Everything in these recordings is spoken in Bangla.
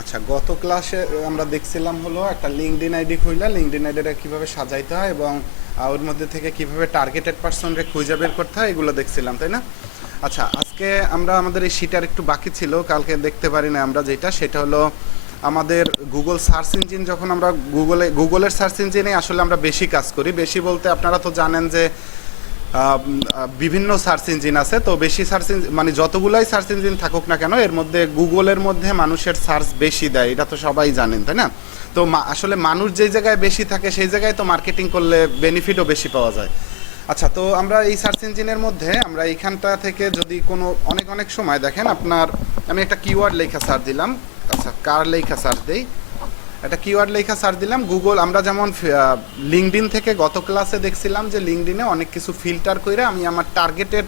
আচ্ছা, গত ক্লাসে আমরা দেখছিলাম হলো একটা লিঙ্কডইন আইডি খুইলা লিঙ্কডইন আইডিটা কিভাবে সাজাইতে হয় এবং ওর মধ্যে থেকে কিভাবে টার্গেটেড পারসনরে খুঁজে বের করতে হয় এগুলো দেখছিলাম, তাই না? আচ্ছা, আজকে আমরা আমাদের এই শিটার একটু বাকি ছিল, কালকে দেখতে পারি না আমরা, সেটা হলো আমাদের গুগল সার্চ ইঞ্জিন। যখন আমরা গুগলের সার্চ ইঞ্জিনে আসলে আমরা বেশি কাজ করি, বেশি বলতে আপনারা তো জানেন যে বিভিন্ন সার্চ ইঞ্জিন আছে, তো বেশি সার্চ ইঞ্জিন মানে যতগুলাই সার্চ ইঞ্জিন থাকুক না কেন, এর মধ্যে গুগলের মধ্যে মানুষের সার্চ বেশি দেয়, এটা তো সবাই জানেন, তাই না? তো আসলে মানুষ যেই জায়গায় বেশি থাকে সেই জায়গায় তো মার্কেটিং করলে বেনিফিটও বেশি পাওয়া যায়। আচ্ছা, তো আমরা এই সার্চ ইঞ্জিনের মধ্যে আমরা এইখানটা থেকে যদি কোনো অনেক অনেক সময় দেখেন আপনার, আমি একটা কিওয়ার্ড লেখা সার্চ দিলাম। আচ্ছা, কার লেখা সার্চ দেই, একটা কিওয়ার্ড লেখা সার্চ দিলাম। গুগল, আমরা যেমন লিঙ্কডইন থেকে গত ক্লাসে দেখছিলাম যে লিঙ্কডইনে অনেক কিছু ফিল্টার করে আমি আমার টার্গেটেড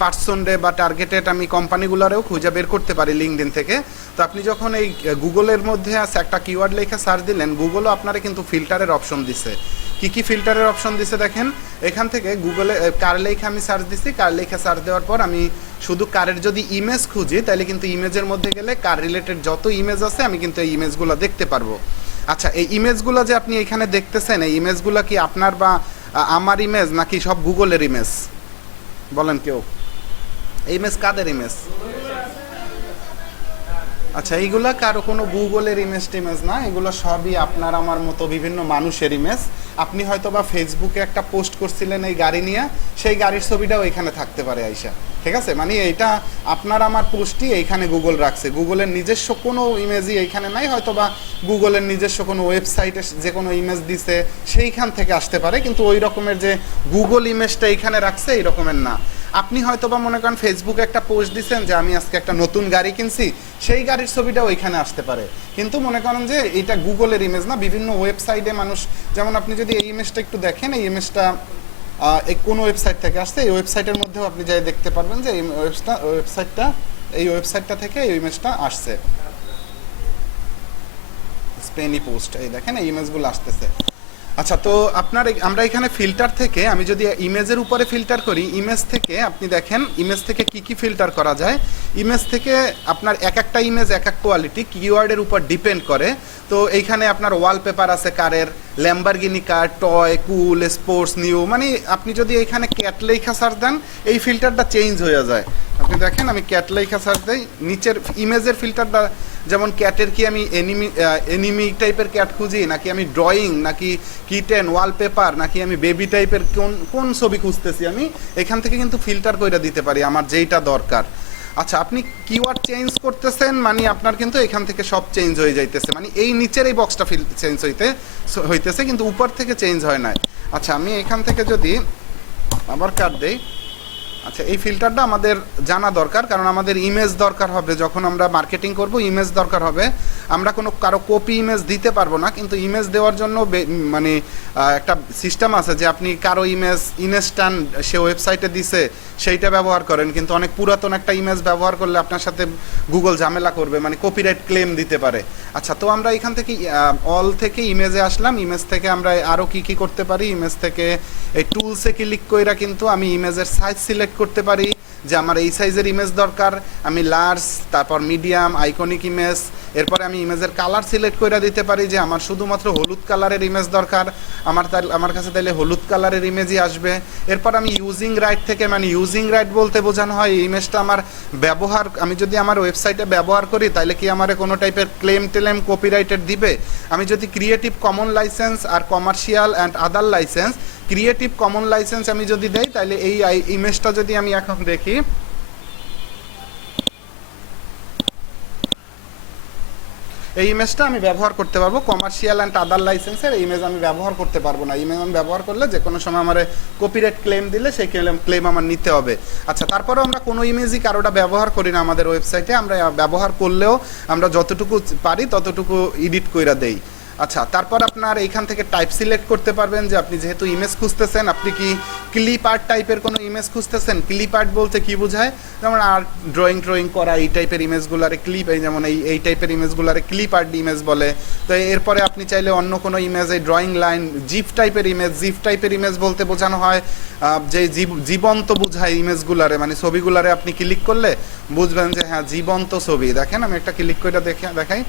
পার্সনরে বা টার্গেটেড আমি কোম্পানিগুলোরেও খুঁজে বের করতে পারি লিঙ্কডইন থেকে। তো আপনি যখন এই গুগলের মধ্যে আছে একটা কিওয়ার্ড লেখা সার্চ দিলেন, গুগলও আপনারা কিন্তু ফিল্টারের অপশন দিছে। কি কি ফিল্টারের অপশন দিছে দেখেন, এখান থেকে গুগলে কার লেখা আমি সার্চ দিছি, কার লেখা সার্চ দেওয়ার পর আমি শুধু কারের যদি ইমেজ খুঁজি তাহলে কিন্তু ইমেজের মধ্যে গেলে কার রিলেটেড যত ইমেজ আছে আমি কিন্তু এই ইমেজগুলো দেখতে পারবো। আচ্ছা, এই ইমেজগুলো যে আপনি এখানে দেখতেছেন, এই ইমেজগুলো কি আপনার বা আমার ইমেজ নাকি সব গুগলের ইমেজ? বলেন কেউ, এই ইমেজ কাদের ইমেজ? আচ্ছা, এইগুলা কারো কোনো গুগলের ইমেজ টিমেজ না, এগুলো সবই আপনার আমার মতো বিভিন্ন মানুষের ইমেজ। আপনি হয়তো বা ফেসবুকে একটা পোস্ট করছিলেন এই গাড়ি নিয়ে, সেই গাড়ির ছবিটাও এখানে থাকতে পারে আইসা, ঠিক আছে? মানে এইটা আপনার আমার পোস্টই এইখানে গুগল রাখছে, গুগলের নিজস্ব কোনো ইমেজই এইখানে নাই। হয়তো বা গুগলের নিজস্ব কোনো ওয়েবসাইটে যে কোনো ইমেজ দিছে সেইখান থেকে আসতে পারে, কিন্তু ওই রকমের যে গুগল ইমেজটা এইখানে রাখছে এই রকমের না। আপনি হয়তো বা মনে করেন ফেসবুকে একটা পোস্ট দিচ্ছেন যে আমি আজকে একটা নতুন গাড়ি কিনছি, সেই গাড়ির ছবিটা ওইখানে আসতে পারে, কিন্তু মনে করেন যে এটা গুগলের ইমেজ না। বিভিন্ন ওয়েবসাইটে মানুষ, যেমন আপনি যদি এই ইমেজটা একটু দেখেন, এই ইমেজটা এই কোন ওয়েবসাইট থেকে আসছে, এই ওয়েবসাইটের মধ্যেও আপনি যাই দেখতে পারবেন যে এই ওয়েবসাইটটা থেকে এই ইমেজটা আসছে, স্পেনি পোস্ট। এই দেখেন এই ইমেজগুলো আসতেছে। আচ্ছা, তো আপনার আমরা এখানে ফিল্টার থেকে, আমি যদি ইমেজের উপরে ফিল্টার করি, ইমেজ থেকে আপনি দেখেন ইমেজ থেকে কি কি ফিল্টার করা যায়। ইমেজ থেকে আপনার এক একটা ইমেজ এক এক কোয়ালিটি, কিওয়ার্ডের উপর ডিপেন্ড করে। তো এইখানে আপনার ওয়ালপেপার আছে কারের, ল্যাম্বরগিনি কার, টয়, কুল, স্পোর্টস, নিউ, মানে আপনি যদি এখানে ক্যাট লেখা সার্চ দেন এই ফিল্টারটা চেঞ্জ হয়ে যায়। আপনি দেখেন আমি ক্যাট লেখা সার্চ দিই, নিচের ইমেজের ফিল্টারটা যেমন ক্যাটের কি আমি এনিমি টাইপের ক্যাট খুঁজি, নাকি আমি ড্রয়িং, নাকি কিটেন, ওয়ালপেপার, নাকি আমি বেবি টাইপের কোন ছবি খুঁজতেছি, আমি এখান থেকে কিন্তু ফিল্টার করে দিতে পারি আমার যেইটা দরকার। আচ্ছা, আপনি কিওয়ার্ড চেঞ্জ করতেছেন মানে আপনার কিন্তু এখান থেকে সব চেঞ্জ হয়ে যাইতেছে, মানে এই নিচের এই বক্সটা চেঞ্জ হইতেছে কিন্তু উপর থেকে চেঞ্জ হয় না। আচ্ছা, আমি এখান থেকে যদি আবার কাট দেই, আচ্ছা, এই ফিল্টারটা আমাদের জানা দরকার, কারণ আমাদের ইমেজ দরকার হবে যখন আমরা মার্কেটিং করব, ইমেজ দরকার হবে। আমরা কারো কপি ইমেজ দিতে পারবো না, কিন্তু ইমেজ দেওয়ার জন্য মানে একটা সিস্টেম আছে যে আপনি কারো ইমেজ ইনস্ট্যান্ট সে ওয়েবসাইটে দিছে সেইটা ব্যবহার করেন, কিন্তু অনেক পুরাতন একটা ইমেজ ব্যবহার করলে আপনার সাথে গুগল ঝামেলা করবে, মানে কপিরাইট ক্লেম দিতে পারে। আচ্ছা, তো আমরা এখান থেকে অল থেকে ইমেজে আসলাম। ইমেজ থেকে আমরা আরও কি কি করতে পারি, ইমেজ থেকে এই টুলসে ক্লিক কইরা কিন্তু আমি ইমেজের সাইজ সিলেক্ট করতে পারি যে আমার এই সাইজের ইমেজ দরকার, আমি লার্জ, তারপর মিডিয়াম, আইকনিক ইমেজ। এরপরে আমি ইমেজের কালার সিলেক্ট করে দিতে পারি যে আমার শুধুমাত্র হলুদ কালারের ইমেজ দরকার, আমার কাছে তাহলে হলুদ কালারের ইমেজই আসবে। এরপর আমি ইউজিং রাইট থেকে, মানে ইউজিং রাইট বলতে বোঝানো হয় এই ইমেজটা আমার ব্যবহার, আমি যদি আমার ওয়েবসাইটে ব্যবহার করি তাহলে কি আমার কোনো টাইপের ক্লেম কপিরাইটেড দিবে। আমি যদি ক্রিয়েটিভ কমন লাইসেন্স আর commercial and other licence, creative common licence আমি যদি দেই তাহলে এই ইমেজটা যদি আমি এখন দেখি, এই ইমেজটা আমি ব্যবহার করতে পারবো। কমার্শিয়াল অ্যান্ড আদার লাইসেন্সের এই ইমেজ আমি ব্যবহার করতে পারবো না। ইমেজ আমি ব্যবহার করলে যে কোনো সময় আমার কপিরাইট ক্লেম দিলে সেই ক্লেম আমার নিতে হবে। আচ্ছা, তারপরেও আমরা কোনো ইমেজই কারোটা ব্যবহার করি না আমাদের ওয়েবসাইটে, আমরা ব্যবহার করলেও আমরা যতটুকু পারি ততটুকু এডিট কইরা দেই। আচ্ছা, তারপর আপনার এইখান থেকে টাইপ সিলেক্ট করতে পারবেন যে আপনি যেহেতু ইমেজ খুঁজতেছেন, আপনি কি ক্লিপ আর্ট টাইপের কোনো ইমেজ খুঁজতেছেন। ক্লিপ আর্ট বলতে কি বোঝায়, যেমন আর্ট ড্রয়িং করা এই টাইপের ইমেজগুলারে ক্লিপ, এই যেমন এই টাইপের ইমেজগুলারে ক্লিপ আর্ট ইমেজ বলে। তো এরপরে আপনি চাইলে অন্য কোনো ইমেজ, এই ড্রয়িং লাইন, জিপ টাইপের ইমেজ বলতে বোঝানো হয় যে জীবন্ত বোঝায় ইমেজগুলারে, মানে ছবিগুলারে আপনি ক্লিক করলে বুঝবেন যে হ্যাঁ জীবন্ত ছবি। দেখেন আমি একটা ক্লিক করে দেখাই,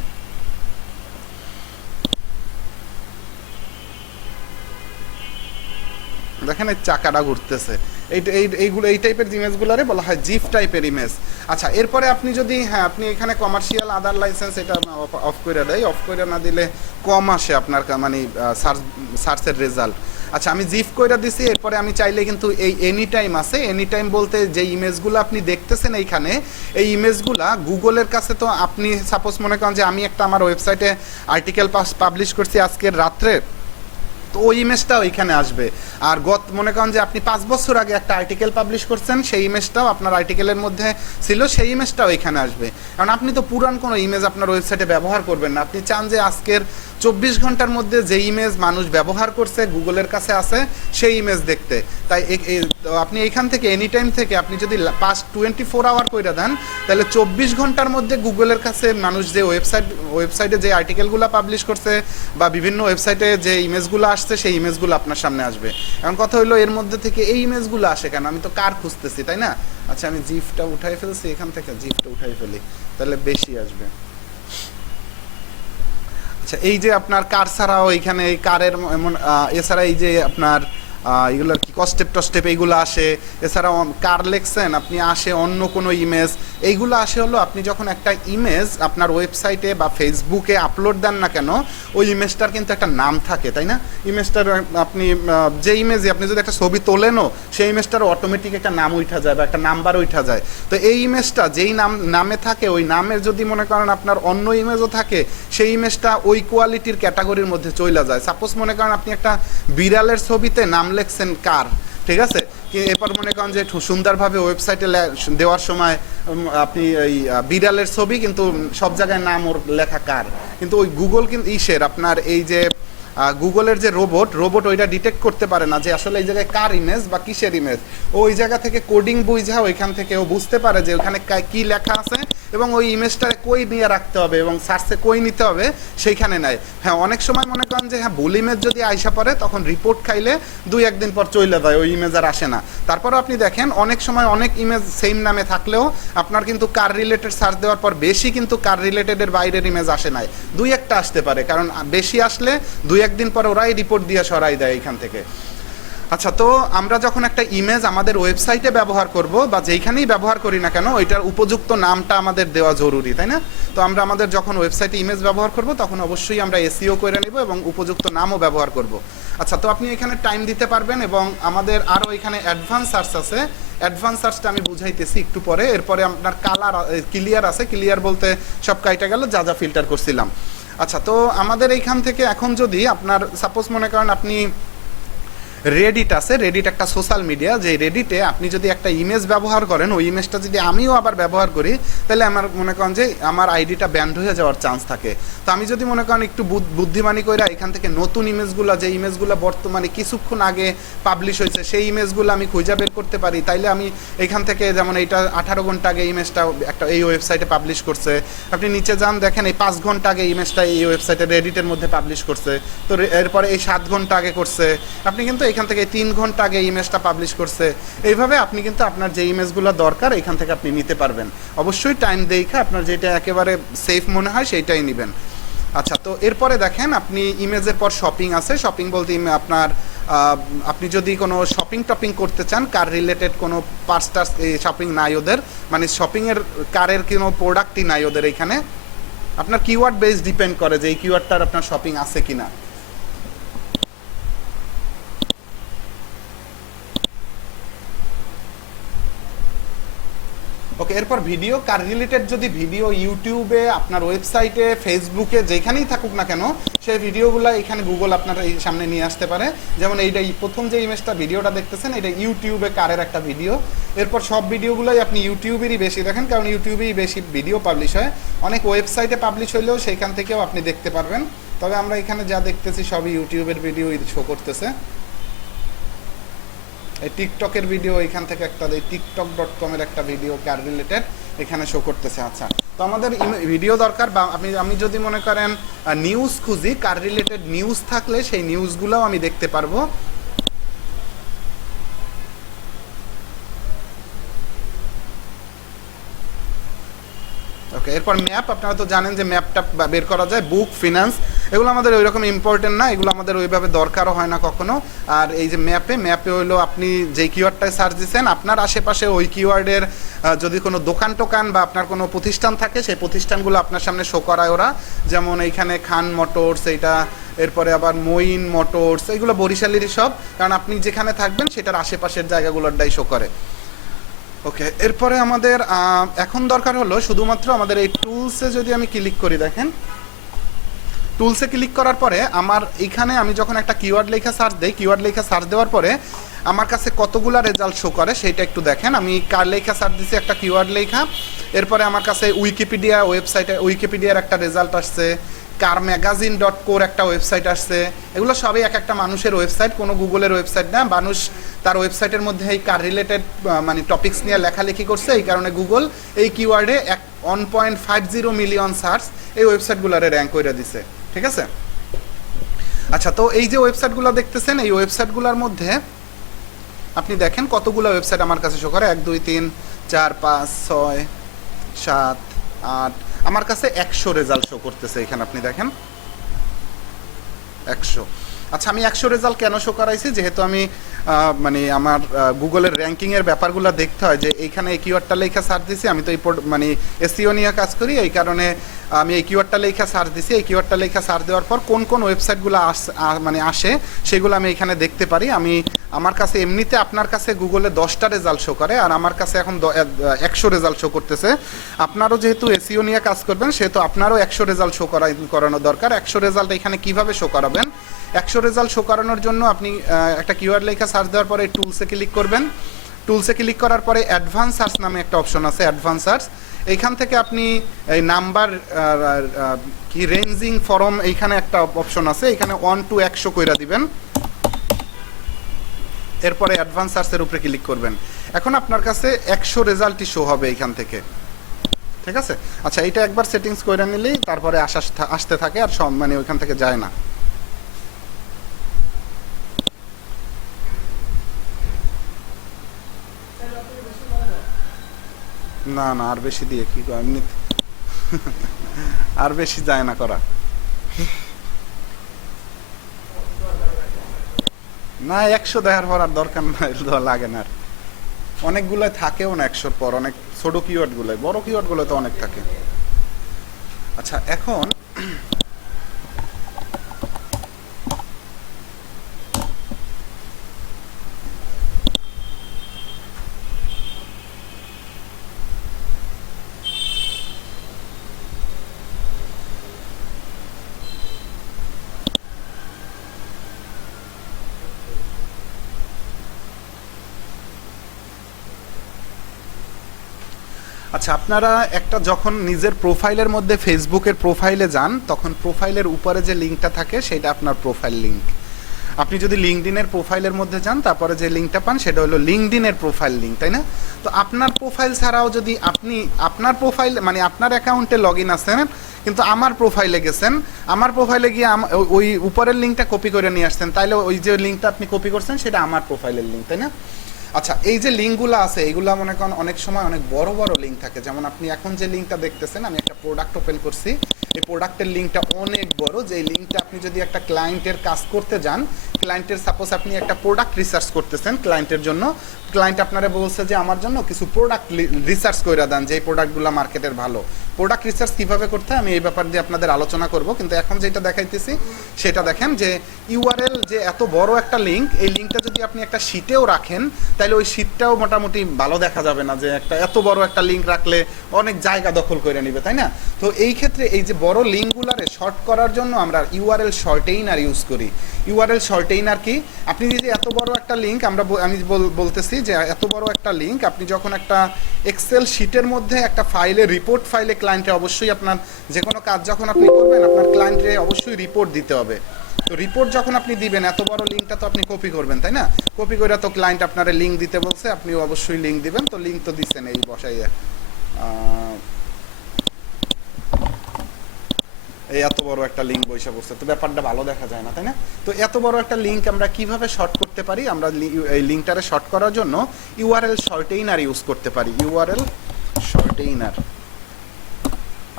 দেখেন এই চাকাটা ঘুরতেছে, এইগুলো এই টাইপের ইমেজগুলোরে বলা হয় জিফ টাইপের ইমেজ। আচ্ছা, এরপরে আপনি যদি আপনি এখানে কমার্শিয়াল আদার লাইসেন্স এটা অফ করে দেয়, অফ করে না দিলে কম আসে আপনার মানে সার্চের রেজাল্ট। আচ্ছা, আমি জিফ কইরা দিছি। এরপরে আমি চাইলে কিন্তু এই এনি টাইম আছে, এনি টাইম বলতে যে ইমেজগুলো আপনি দেখতেছেন এইখানে, এই ইমেজগুলা গুগলের কাছে তো আপনি সাপোজ মনে করেন যে আমি একটা আমার ওয়েবসাইটে আর্টিকেল পাবলিশ করছি আজকের রাত্রে, তো ওই ইমেজটা ওইখানে আসবে। আর মনে করেন যে আপনি 5 বছর আগে একটা আর্টিকেল পাবলিশ করছেন, সেই ইমেজটাও আপনার আর্টিকেলের মধ্যে ছিল, সেই ইমেজটাও ওইখানে আসবে। কারণ আপনি তো পুরান কোনো ইমেজ আপনার ওয়েবসাইটে ব্যবহার করবেন না, আপনি চান যে আজকের 24 ঘন্টার মধ্যে যে ইমেজ মানুষ ব্যবহার করছে গুগলের কাছে আছে সেই ইমেজ দেখতে। তাই আপনি এইখান থেকে এনি টাইম থেকে আপনি যদি পাস্ট 24 আওয়ার করে দেন, তাহলে 24 ঘন্টার মধ্যে গুগলের কাছে মানুষ যে ওয়েবসাইটে যে আর্টিকেলগুলো পাবলিশ করছে বা বিভিন্ন ওয়েবসাইটে যে ইমেজগুলো আসছে সেই ইমেজগুলো আপনার সামনে আসবে। এখন কথা হলো এর মধ্যে থেকে এই ইমেজগুলো আসে কেন? আমি তো কার খুঁজতেছি, তাই না? আচ্ছা, আমি জিফটা উঠাই ফেলছি, এখান থেকে জিফটা উঠাই ফেলি, তাহলে বেশি আসবে। আচ্ছা, এই যে আপনার কার ছাড়াও এইখানে এই কারের এমন এছাড়া এই যে আপনার এগুলোর কি কস্টেপ টস্টেপ এইগুলো আসে, এছাড়াও কার লেখছেন আপনি আসে অন্য কোনো ইমেজ, এইগুলো আসে হলো আপনি যখন একটা ইমেজ আপনার ওয়েবসাইটে বা ফেসবুকে আপলোড দেন না কেন, ওই ইমেজটার কিন্তু একটা নাম থাকে, তাই না? ইমেজটার আপনি যে ইমেজে আপনি যদি একটা ছবি তোলেনও, সেই ইমেজটার অটোমেটিক একটা নাম উঠা যায় বা একটা নাম্বার উঠা যায়। তো এই ইমেজটা যেই নামে থাকে, ওই নামের যদি মনে করেন আপনার অন্য ইমেজও থাকে, সেই ইমেজটা ওই কোয়ালিটির ক্যাটাগরির মধ্যে চলে যায়। সাপোজ মনে করেন আপনি একটা বিড়ালের ছবিতে নাম লেখছেন কার, ঠিক আছে? এরপর মনে করেন যে সুন্দরভাবে ওয়েবসাইটে দেওয়ার সময় আপনি এই বিড়ালের ছবি কিন্তু সব জায়গায় নাম ওর লেখা কার, কিন্তু ওই গুগল কিন্তু আপনার এই যে গুগলের যে রোবট ওইটা ডিটেক্ট করতে পারে না যে আসলে এই জায়গায় কার ইমেজ বা কিসের ইমেজ। ওই জায়গা থেকে কোডিং বুঝা ওইখান থেকে ও বুঝতে পারে যে ওখানে কি লেখা আছে এবং ওই ইমেজটা কই নিয়ে রাখতে হবে এবং সার্চে কই নিতে হবে সেইখানে নেয়। হ্যাঁ, অনেক সময় মনে করেন যে হ্যাঁ ভুল ইমেজ যদি আইসা পড়ে তখন রিপোর্ট খাইলে 2-1 দিন পর চলে যায়, ওই ইমেজ আর আসে না। তারপরে আপনি দেখেন অনেক সময় অনেক ইমেজ সেম নামে থাকলেও আপনার কিন্তু কার রিলেটেড সার্চ দেওয়ার পর বেশি কিন্তু কার রিলেটেডের বাইরের ইমেজ আসে নাই, 2-1টা আসতে পারে, কারণ বেশি আসলে 2-1 দিন পর ওরাই রিপোর্ট দিয়ে সরাই দেয় এখান থেকে। আচ্ছা, তো আমরা যখন একটা ইমেজ আমাদের ওয়েবসাইটে ব্যবহার করব বা যেইখানেই ব্যবহার করি না কেন, ওইটার উপযুক্ত নামটা আমাদের দেওয়া জরুরি, তাই না? তো আমরা আমাদের যখন ওয়েবসাইটে ইমেজ ব্যবহার করব তখন অবশ্যই আমরা এসইও করে নেব এবং উপযুক্ত নামও ব্যবহার করব। আচ্ছা, তো আপনি এখানে টাইম দিতে পারবেন এবং আমাদের আরও এখানে অ্যাডভান্স সার্চ আছে, অ্যাডভান্স সার্চটা আমি বুঝাইতেছি একটু পরে। এরপরে আপনার ক্লিয়ার আছে, ক্লিয়ার বলতে সব কাইটা গেল যা যা ফিল্টার করছিলাম। আচ্ছা, তো আমাদের এইখান থেকে এখন যদি আপনার সাপোজ মনে করেন আপনি রেডিট আছে, রেডিট একটা সোশ্যাল মিডিয়া, যে রেডিটে আপনি যদি একটা ইমেজ ব্যবহার করেন, ওই ইমেজটা যদি আমিও আবার ব্যবহার করি, তাহলে আমার মনে করেন যে আমার আইডিটা ব্যান্ড হয়ে যাওয়ার চান্স থাকে। তো আমি যদি মনে করেন একটু বুদ্ধিমানি করে এখান থেকে নতুন ইমেজগুলো, যে ইমেজগুলো বর্তমানে কিছুক্ষণ আগে পাবলিশ হয়েছে সেই ইমেজগুলো আমি খুঁজে বের করতে পারি, তাইলে আমি এখান থেকে যেমন এইটা 18 ঘন্টা আগে ইমেজটা একটা এই ওয়েবসাইটে পাবলিশ করছে, আপনি নিচে যান দেখেন এই 5 ঘন্টা আগে ইমেজটা এই ওয়েবসাইটে রেডিটের মধ্যে পাবলিশ করছে, তো এরপরে এই 7 ঘন্টা আগে করছে, আপনি কিন্তু এখান থেকে 3 ঘন্টা আগে ইমেজটা পাবলিশ করছে। এইভাবে আপনি কিন্তু আপনার যে ইমেজগুলো দরকার এখান থেকে আপনি নিতে পারবেন। অবশ্যই টাইম দেখে আপনার যেটা একেবারে সেফ মনে হয় সেইটাই নেবেন। আচ্ছা, তো এরপরে দেখেন আপনি ইমেজের পর শপিং আছে। শপিং বলতে আপনার আপনি যদি কোনো শপিং টপিং করতে চান, কার রিলেটেড কোনো পার্টস শপিং নাই ওদের, মানে শপিংয়ের কারের কোনো প্রোডাক্টই নাই ওদের এইখানে। আপনার কিওয়ার্ড বেস ডিপেন্ড করে যে এই কিওয়ার্ডটার আপনার শপিং আছে কিনা। ওকে, এরপর ভিডিও, কার রিলেটেড যদি ভিডিও ইউটিউবে, আপনার ওয়েবসাইটে, ফেসবুকে যেখানেই থাকুক না কেন, সেই ভিডিওগুলো এখানে গুগল আপনার এই সামনে নিয়ে আসতে পারে। যেমন এইটা প্রথম যে ইমেজটা ভিডিওটা দেখতেছেন, এটা ইউটিউবে কারের একটা ভিডিও। এরপর সব ভিডিওগুলোই আপনি ইউটিউবেরই বেশি দেখেন, কারণ ইউটিউবেই বেশি ভিডিও পাবলিশ হয়। অনেক ওয়েবসাইটে পাবলিশ হইলেও সেইখান থেকেও আপনি দেখতে পারবেন, তবে আমরা এখানে যা দেখতেছি সবই ইউটিউবের ভিডিও শো করতেছে। এই টিকটকের ভিডিও এখান থেকে একটা tiktok.com এর একটা ভিডিও কার রিলেটেড এখানে শো করতেছে। আচ্ছা, তো আমাদের ভিডিও দরকার, বা আমি যদি মনে করেন নিউজ খুঁজি, কার রিলেটেড নিউজ থাকলে সেই নিউজগুলোও আমি দেখতে পারবো। ওকে, এরপর ম্যাপ, আপনারা তো জানেন যে ম্যাপটা বের করা যায় বুক, ফিনান্স, এগুলো আমাদের ওই রকম ইম্পর্টেন্ট না, এগুলো আমাদের ওইভাবে দরকারও হয় না কখনো। আর এই যে ম্যাপে হলো আপনি যেই কিওয়ার্ডটায় সার্চ দিচ্ছেন আপনার আশেপাশে ওই কিওয়ার্ডের যদি কোনো দোকান টোকান বা আপনার কোনো প্রতিষ্ঠান থাকে সেই প্রতিষ্ঠানগুলো আপনার সামনে শো করায় ওরা। যেমন এইখানে খান মোটরস, এইটা এরপরে আবার মঈন মোটরস, এইগুলো বরিশালেরই সব, কারণ আপনি যেখানে থাকবেন সেটার আশেপাশের জায়গাগুলোরটাই শো করে। ওকে, এরপরে আমাদের এখন দরকার হলো শুধুমাত্র আমাদের এই টুলসে যদি আমি ক্লিক করি, দেখেন টুলসে ক্লিক করার পরে আমার এখানে আমি যখন একটা কিওয়ার্ড লেখা সার্চ দেই, কিওয়ার্ড লেখা সার্চ দেওয়ার পরে আমার কাছে কতগুলা রেজাল্ট শো করে সেটা একটু দেখেন। আমি কার লেখা সার্চ দিছি, একটা কিওয়ার্ড লেখা, এরপরে আমার কাছে উইকিপিডিয়া ওয়েবসাইটে উইকিপিডিয়ার একটা রেজাল্ট আসছে, carmagazine.co একটা ওয়েবসাইট আসছে। এগুলো সবই এক একটা মানুষের ওয়েবসাইট, কোনো গুগলের ওয়েবসাইট না। মানুষ তার ওয়েবসাইটের মধ্যে এই কার রিলেটেড মানে টপিকস নিয়ে লেখালেখি করছে, এই কারণে গুগল এই কিওয়ার্ডে 1.50 মিলিয়ন সার্চ এই ওয়েবসাইটগুলোরে র্যাঙ্ক করে দিছে, ঠিক আছে। আচ্ছা, তো এই যে ওয়েবসাইটগুলো দেখতেছেন এই ওয়েবসাইটগুলোর মধ্যে আপনি দেখেন কতগুলো ওয়েবসাইট আমার কাছে শো করে, 1 2 3 4 5 6 7 8, আমার কাছে 100 রেজাল্ট শো করতেছে এখানে, আপনি দেখেন 100। আচ্ছা, আমি 100 রেজাল্ট কেন শো করাইছি, যেহেতু আমি মানে আমার গুগলের র্যাঙ্কিংয়ের ব্যাপারগুলো দেখতে হয়, যে এইখানে এই কিওয়ার্ডটা লেখা সার্চ দিছি, আমি তো এই মানে এসইও নিয়ে কাজ করি, এই কারণে আমি এই কিওয়ার্ডটা লেখা সার্চ দিছি। এই কিওয়ার্ডটা লেখা সার্চ দেওয়ার পর কোন কোন ওয়েবসাইটগুলো মানে আসে সেগুলো আমি এখানে দেখতে পারি। আমার কাছে এমনিতে আপনার কাছে গুগলে 10টা রেজাল্ট শো করে, আর আমার কাছে এখন 100 রেজাল্ট শো করতেছে। আপনারও যেহেতু এসইও নিয়ে কাজ করবেন সেহেতু আপনারও 100 রেজাল্ট শো করানো দরকার। 100 রেজাল্ট এখানে কিভাবে শো করাবেন, 100 রেজাল্ট শো করানোর জন্য আপনি একটা কিওয়ার্ড লেখা সার্চ দেওয়ার পরে টুলসে ক্লিক করবেন। টুলসে ক্লিক করার পরে অ্যাডভান্স সার্চ নামে একটা অপশন আছে, অ্যাডভান্স সার্চ। এইখান থেকে আপনি এই নাম্বার কি রেঞ্জিং ফরম এইখানে একটা অপশন আছে, এখানে 1 to 100 কইরা দিবেন, এরপরে অ্যাডভান্স সার্চের উপরে ক্লিক করবেন। এখন আপনার কাছে 100 রেজাল্টই শো হবে এইখান থেকে, ঠিক আছে। আচ্ছা, এইটা একবার সেটিংস করে নিলেই তারপরে আসতে থাকে, আর মানে ওইখান থেকে যায় না। না না, আর বেশি দিয়ে কি এমনি আর বেশি যায় না করা, না 100 দেখার পর আর দরকার না, লাগে না। আর অনেকগুলো থাকেও না 100-র পর, অনেক ছোট কিওয়ার্ড গুলো, বড় কিওয়ার্ড গুলো তো অনেক থাকে। আচ্ছা, এখন আচ্ছা, আপনারা একটা যখন নিজের প্রোফাইলের মধ্যে ফেসবুকের প্রোফাইলে যান, তখন প্রোফাইলের উপরে যে লিঙ্কটা থাকে সেটা আপনার প্রোফাইল লিঙ্ক। আপনি যদি লিঙ্কডইনের প্রোফাইলের মধ্যে যান, তারপরে যে লিঙ্কটা পান সেটা হলো লিঙ্কডইনের প্রোফাইল লিঙ্ক, তাই না? তো আপনার প্রোফাইল ছাড়াও যদি আপনি আপনার প্রোফাইল মানে আপনার অ্যাকাউন্টে লগ ইন আছেন, কিন্তু আমার প্রোফাইলে গেছেন, আমার প্রোফাইলে গিয়ে ওই উপরের লিঙ্কটা কপি করে নিয়ে আসছেন, তাইলে ওই যে লিঙ্কটা আপনি কপি করছেন সেটা আমার প্রোফাইলের লিঙ্ক, তাই না? আচ্ছা, এই যে লিঙ্কগুলো আছে এইগুলো মনে করেন অনেক সময় অনেক বড় বড় লিঙ্ক থাকে। যেমন আপনি এখন যে লিঙ্কটা দেখতেছেন, আমি একটা প্রোডাক্ট ওপেন করছি, এই প্রোডাক্টের লিঙ্কটা অনেক বড়। যে লিঙ্কটা আপনি যদি একটা ক্লায়েন্টের কাজ করতে যান, ক্লায়েন্টের সাপোজ আপনি একটা প্রোডাক্ট রিসার্চ করতেছেন ক্লায়েন্টের জন্য, ক্লায়েন্ট আপনারা বলছে যে আমার জন্য কিছু প্রোডাক্ট রিসার্চ করে দেন, যে এই প্রোডাক্টগুলো মার্কেটের ভালো। প্রোডাক্ট রিসার্চ কীভাবে করতে হয় আমি এই ব্যাপার দিয়ে আপনাদের আলোচনা করব, কিন্তু এখন যেটা দেখাইতেছি সেটা দেখেন যে ইউআরএল যে এত বড় একটা লিঙ্ক, এই লিঙ্কটা যদি আপনি একটা শিটেও রাখেন তাহলে ওই শিটটাও মোটামুটি ভালো দেখা যাবে না, যে একটা এত বড় একটা লিঙ্ক রাখলে অনেক জায়গা দখল করে নিবে, তাই না? তো এই ক্ষেত্রে এই যে বড় লিঙ্কগুলারে শর্ট করার জন্য আমরা ইউআরএল শর্টেইনার ইউজ করি। ইউআরএল শর্টেইনার কি, আপনি যদি এত বড় একটা লিঙ্ক আমি বলতেছি যে এত বড় একটা লিঙ্ক আপনি যখন একটা এক্সেল শিটের মধ্যে একটা ফাইলে রিপোর্ট ফাইলে ক্লায়েন্টে অবশ্যই আপনার যে কোনো কাজ যখন আপনি করবেন আপনার ক্লায়েন্টে অবশ্যই রিপোর্ট দিতে হবে। তো রিপোর্ট যখন আপনি দিবেন এত বড় লিঙ্কটা তো আপনি কপি করবেন, তাই না? কপি করে তো ক্লায়েন্ট আপনারা লিঙ্ক দিতে বলছে, আপনি অবশ্যই লিঙ্ক দিবেন। তো লিঙ্ক তো দিচ্ছেন এই বসাইয়া, এই এত বড় একটা লিঙ্ক বৈশা পড়ছে, তো ব্যাপারটা ভালো দেখা যায় না, তাই না? তো এত বড় একটা লিঙ্ক আমরা কিভাবে শর্ট করতে পারি? আমরা এই লিঙ্কটারে শর্ট করার জন্য ইউআরএল শর্টেইনার ইউজ করতে পারি, ইউআরএল শর্টেইনার।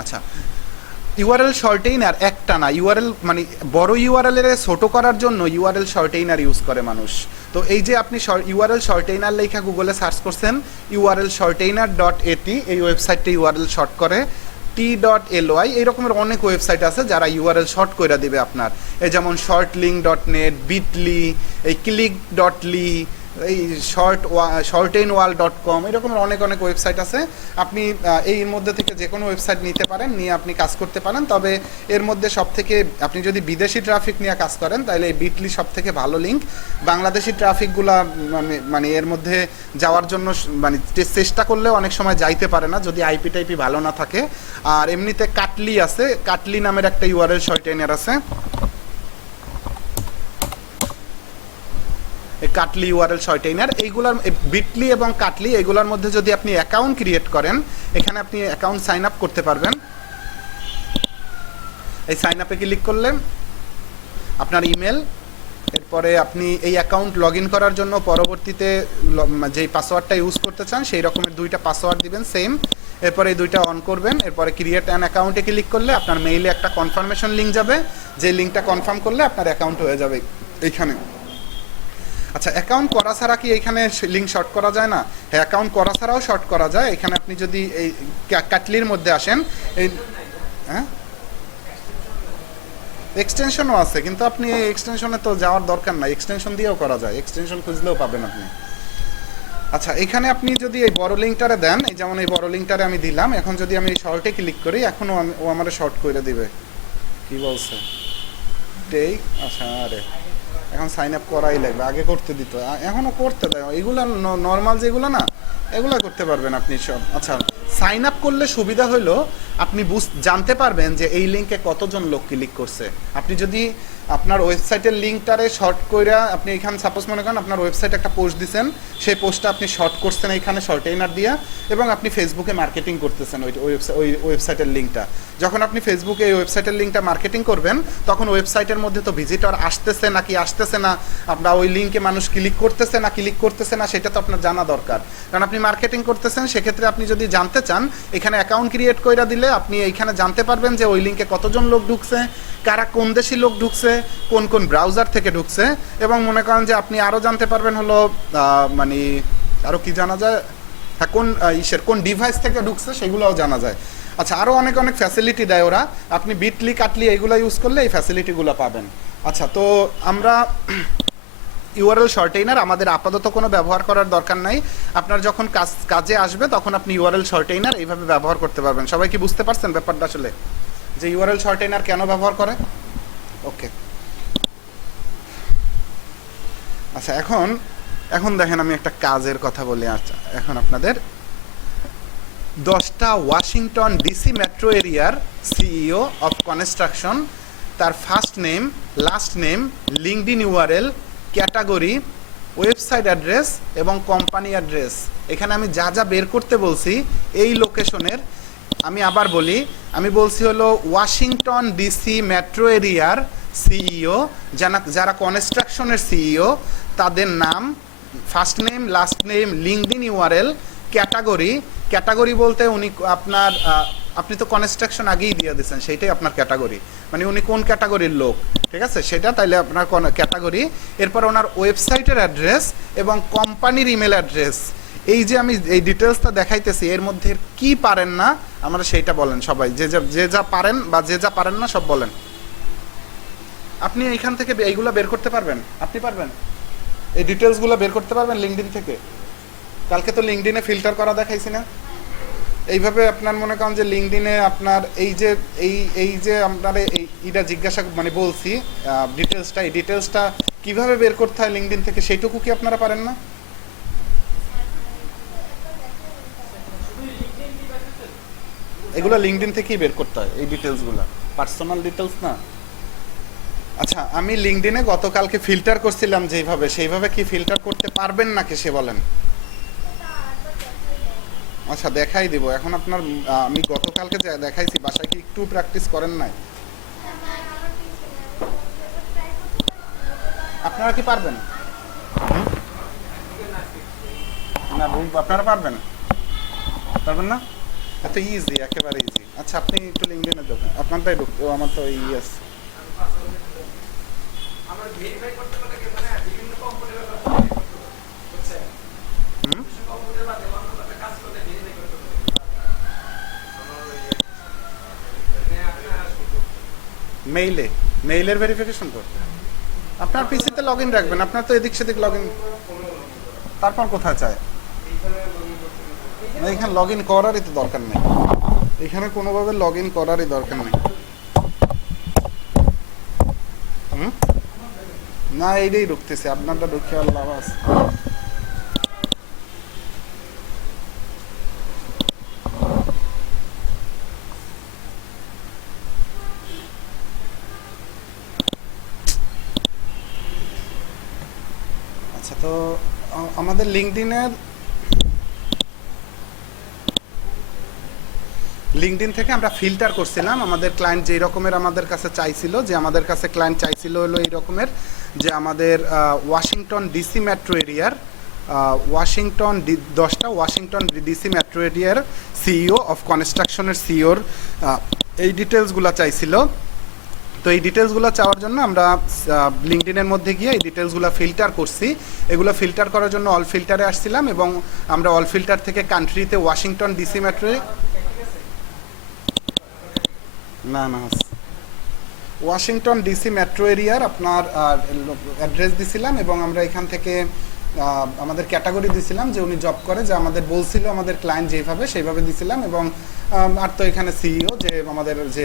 আচ্ছা, ইউআরএল শর্টেইনার একটা না, ইউআরএল মানে বড় ইউআরএল এর ছোট করার জন্য ইউআরএল শর্টেইনার ইউজ করে মানুষ। তো এই যে আপনি ইউআরএল শর্টেইনার লেখা গুগলে সার্চ করছেন, ইউআরএল শর্টেইনার .at, এই ওয়েবসাইটটা ইউআরএল শর্ট করে t.ly, এই রকমের অনেক ওয়েবসাইট আছে যারা ইউআরএল শর্ট করে দিবে আপনার। এই যেমন shortlink.net, bitly, এই click.ly, এই shortainwall.com, এরকম অনেক অনেক ওয়েবসাইট আছে। আপনি এর মধ্যে থেকে যে কোনো ওয়েবসাইট নিতে পারেন, নিয়ে আপনি কাজ করতে পারেন। তবে এর মধ্যে সব থেকে আপনি যদি বিদেশি ট্রাফিক নিয়ে কাজ করেন তাহলে এই বিটলি সব থেকে ভালো লিঙ্ক। বাংলাদেশি ট্রাফিকগুলা মানে এর মধ্যে যাওয়ার জন্য মানে চেষ্টা করলেও অনেক সময় যাইতে পারে না যদি আইপি টাইপি ভালো না থাকে। আর এমনিতে কাটলি আছে, কাটলি নামের একটা ইউআরএল শর্টেইনার আছে, কাটলি ইউআরএল শর্টেইনার। এইগুলার বিটলি এবং কাটলি এগুলোর মধ্যে যদি আপনি অ্যাকাউন্ট ক্রিয়েট করেন, এখানে আপনি অ্যাকাউন্ট সাইন আপ করতে পারবেন। এই সাইন আপে ক্লিক করলে আপনার ইমেল, এরপরে আপনি এই অ্যাকাউন্ট লগ ইন করার জন্য পরবর্তীতে যেই পাসওয়ার্ডটা ইউজ করতে চান সেই রকমের দুইটা পাসওয়ার্ড দিবেন সেম। এরপরে এই দুইটা অন করবেন, এরপরে ক্রিয়েট অ্যান অ্যাকাউন্টে ক্লিক করলে আপনার মেইলে একটা কনফার্মেশন লিঙ্ক যাবে, যে লিঙ্কটা কনফার্ম করলে আপনার অ্যাকাউন্ট হয়ে যাবে এইখানে। আচ্ছা, অ্যাকাউন্ট করা ছাড়া কি এখানে লিঙ্ক শর্ট করা যায় না? হ্যাঁ, অ্যাকাউন্ট করা ছাড়াও শর্ট করা যায়। এখানে আপনি যদি এই কাটলির মধ্যে আসেন, এই হ্যাঁ এক্সটেনশনও আছে, কিন্তু আপনি এই এক্সটেনশনে তো যাওয়ার দরকার নাই, এক্সটেনশন দিয়েও করা যায়, এক্সটেনশন খুঁজলেও পাবেন আপনি। আচ্ছা, এখানে আপনি যদি এই বড় লিঙ্কটারে দেন, এই যেমন এই বড় লিঙ্কটারে আমি দিলাম, এখন যদি আমি এই শর্টে ক্লিক করি, এখনও ও আমার শর্ট করে দিবে। কি বলছে টেক? আচ্ছা, আরে এখন সাইন আপ করাই লাগবে, আগে করতে দিত, এখনও করতে দেয়। এগুলো নর্মাল যেগুলো না, এগুলো করতে পারবেন আপনি সব। আচ্ছা, সাইন আপ করলে সুবিধা হলো আপনি জানতে পারবেন যে এই লিঙ্কে কতজন লোক ক্লিক করছে। আপনি যদি আপনার ওয়েবসাইটের লিঙ্কটারে শর্ট করে আপনি এখানে সাপোজ মনে করেন আপনার ওয়েবসাইটে একটা পোস্ট দিচ্ছেন, সেই পোস্টটা আপনি শর্ট করছেন এইখানে শর্টেইনার দিয়া, এবং আপনি ফেসবুকে মার্কেটিং করতেছেন ওই ওয়েবসাইটের লিঙ্কটা। যখন আপনি ফেসবুকে এই ওয়েবসাইটের লিঙ্কটা মার্কেটিং করবেন, তখন ওয়েবসাইটের মধ্যে তো ভিজিটর আসতেছে নাকি আসতেছে না, আপনার ওই লিঙ্কে মানুষ ক্লিক করতেছে না ক্লিক করতেছে না, সেটা তো আপনার জানা দরকার। কারণ আপনি মার্কেটিং করতেছেন, সেক্ষেত্রে আপনি যদি জানতে চান, এখানে অ্যাকাউন্ট ক্রিয়েট করে দিলে আপনি এইখানে জানতে পারবেন যে ওই লিঙ্কে কতজন লোক ঢুকছে, কারা কোন দেশি লোক ঢুকছে, কোন কোন ব্রাউজার থেকে ঢুকছে, এবং মনে করেন যে আপনি আরও জানতে পারবেন হলো মানে আরও কি জানা যায়, হ্যাঁ কোন ডিভাইস থেকে ঢুকছে সেগুলোও জানা যায়। আচ্ছা, আরও অনেক অনেক ফ্যাসিলিটি দেয় ওরা, আপনি বিটলি কাটলি এইগুলো ইউজ করলে এই ফ্যাসিলিটিগুলো পাবেন। আচ্ছা, তো আমরা ইউআরএল শর্টেইনার আমাদের আপাতত কোনো ব্যবহার করার দরকার নাই। আপনার যখন কাজে আসবে তখন আপনি ইউআরএল শর্টেইনার এইভাবে ব্যবহার করতে পারবেন। সবাই কি বুঝতে পারছেন ব্যাপারটা আসলে, যে ইউআরএল শর্টেইনার কেন ব্যবহার করে? ওকে। আচ্ছা, এখন দেখেন আমি একটা কাজের কথা বলি। আচ্ছা, এখন আপনাদের 10টা ওয়াশিংটন ডিসি মেট্রো এরিয়ার সিইও অফ কনস্ট্রাকশন, তার first name, last name, LinkedIn URL, category, website address এবং কোম্পানি অ্যাড্রেস, এখানে আমি যা যা বের করতে বলছি এই লোকেশনের, আমি আবার বলি, আমি বলছি হলো ওয়াশিংটন ডিসি মেট্রো এরিয়ার সিইও, যারা কনস্ট্রাকশনের সিইও, তাদের নাম, first name, last name, LinkedIn URL, category বলতে উনি আপনার আপনি তো কনস্ট্রাকশন আগেই দিয়ে দিয়েছেন, সেইটাই আপনার ক্যাটাগরি, মানে উনি কোন ক্যাটাগরির লোক, ঠিক আছে, সেটা তাইলে আপনার ক্যাটাগরি। এরপর ওনার ওয়েবসাইটের অ্যাড্রেস এবং কোম্পানির ইমেল অ্যাড্রেস। এই যে আমি এই ডিটেলসটা দেখাইতেছি, এর মধ্যে কি পারেন না আমরা সেইটা বলেন সবাই, যে যা পারেন বা যে যা পারেন না সব বলেন। আপনি এইখান থেকে এইগুলো বের করতে পারবেন, আপনি পারবেন এই ডিটেলসগুলো বের করতে পারবেন লিঙ্কডইন থেকে। কালকে তো লিঙ্কডইনে ফিল্টার করা দেখাইছি না, এইভাবে আপনার মনে করেন যে লিঙ্কডইনে আপনার এই যে আপনার এইটা জিজ্ঞাসা মানে বলছি ডিটেলসটা, এই ডিটেলসটা কিভাবে বের করতে হয় লিঙ্কডইন থেকে, সেইটুকু কি আপনারা পারেন না? এগুলো লিঙ্কডইন থেকেই বের করতে হয়, এই ডিটেলসগুলো পার্সোনাল ডিটেলস না। আচ্ছা, আমি লিঙ্কডইনে গতকালকে ফিল্টার করছিলাম যেইভাবে, সেইভাবে কি ফিল্টার করতে পারবেন নাকি সে বলেন? আচ্ছা, দেখাই দিব। এখন আপনার আমি গতকালকে দেখাইছি, বাসায় কি একটু প্র্যাকটিস করেন নাই? আপনারা কি পারবেন না? আপনারা পারবেন না? এত ইজি, একেবারে ইজি। আচ্ছা আপনি একটু লিঙ্কডিনে দেখুন, আপনারটাই ঢুক, ও আমার তো ইয়েস। মেইলে, মেইলের ভেরিফিকেশন করতে আপনার পিসিতে লগ ইন রাখবেন, আপনার তো এদিক সেদিক লগ ইন, তারপর কোথায় চায়? না, এখানে লগ ইন করারই তো দরকার নেই, এখানে কোনোভাবে লগ ইন করারই দরকার নেই। না এইটাই ঢুকতেছে, আপনারটা ঢুকে আর লাভ আছে? আচ্ছা তো আমাদের লিঙ্কডইন থেকে আমরা ফিল্টার করছিলাম আমাদের ক্লায়েন্ট যেই রকমের আমাদের কাছে চাইছিল, যে আমাদের কাছে ক্লায়েন্ট চাইছিল হলো এই রকমের, যে আমাদের ওয়াশিংটন ডিসি মেট্রো এরিয়ার 10টা ওয়াশিংটন ডিসি মেট্রো এরিয়ার সিইও অফ কনস্ট্রাকশনের সিইওর এই ডিটেলসগুলো চাইছিল। তো এই ডিটেলসগুলো চাওয়ার জন্য আমরা লিঙ্কডইনের মধ্যে গিয়ে এই ডিটেলসগুলো ফিল্টার করছি। এগুলো ফিল্টার করার জন্য অল ফিল্টারে আসছিলাম এবং আমরা অল ফিল্টার থেকে কান্ট্রিতে ওয়াশিংটন ডিসি মেট্রো, না না ওয়াশিংটন ডিসি মেট্রো এরিয়ার আপনার অ্যাড্রেস দিছিলাম এবং আমরা এখান থেকে আমাদের ক্যাটাগরি দিছিলাম যে উনি জব করে, যে আমাদের বলছিল আমাদের ক্লায়েন্ট যেভাবে সেইভাবে দিছিলাম এবং আর তো এখানে সিইও যে আমাদের যে